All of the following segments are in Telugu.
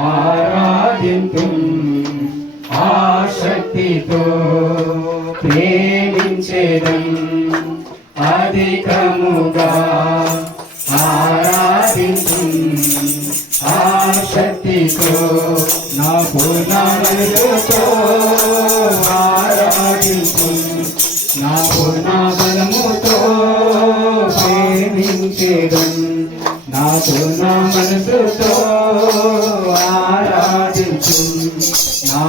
ఆరాధింతు ఆశక్తితో ప్రేమించేదం. అధికముగా ఆరాధింతు ఆశక్తితో నా పూర్ణతో ఆరాధింతు. నా పూర్ణ బలముతో ప్రేమించేదం. నా పూర్ణ మనసుతో ఆరాధించు నా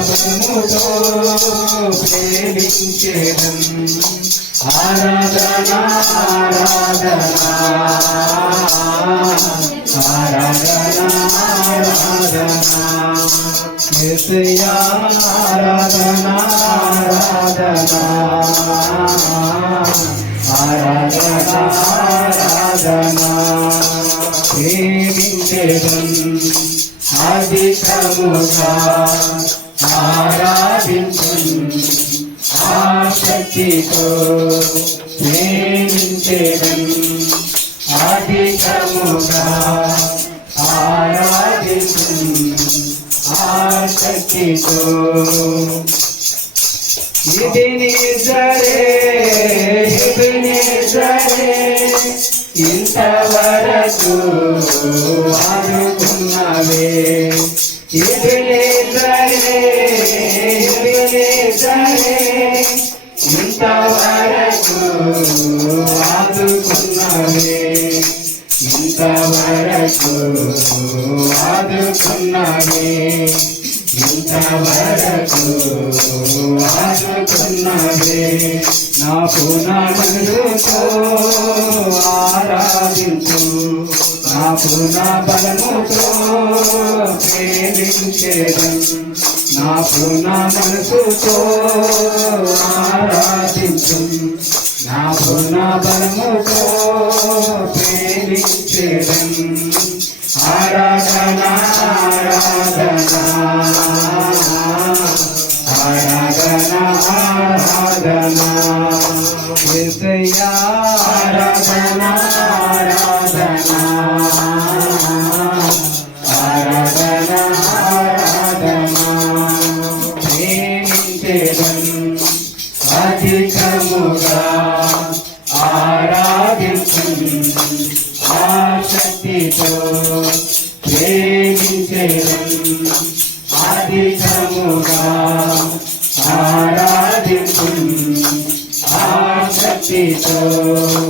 బలముతో ప్రేమించేదం ఆరాధన ఆరాధన ఆరాధన ఆరాధన ఆరాధన ఆరాధన ఆరాధన ఆరాధన. ప్రేమించేదం అధికముగా ఆరాధించు ఆసక్తితో ప్రేమించేదం అధికముగా ఆరాధించు ఆసక్తితో ఇది నిజరే ఇది నిజరే ఇంతవరకు అనుకున్నవే. ఇది నిజరే ఇది నిజరే ఇంతవరకు ఆదుకున్నవే. ఇంతవరకు ఆదుకున్నవే. ఇంతవరకు ఆదుకున్నవే. నా పునరుతో ఆరాధించు నా పున ప్రేమించేదం నా పున మనసుతో ఆరాధించు నా పున బలముతో ప్రేమించేదం ఆరాధన ఆరాధన. యేసయ్యా ఆరాధన అధికముగా ఆరాధించు ఆశక్తితో ప్రేమించడం అధికముగా ఆరాధించు. ఆశక్తితో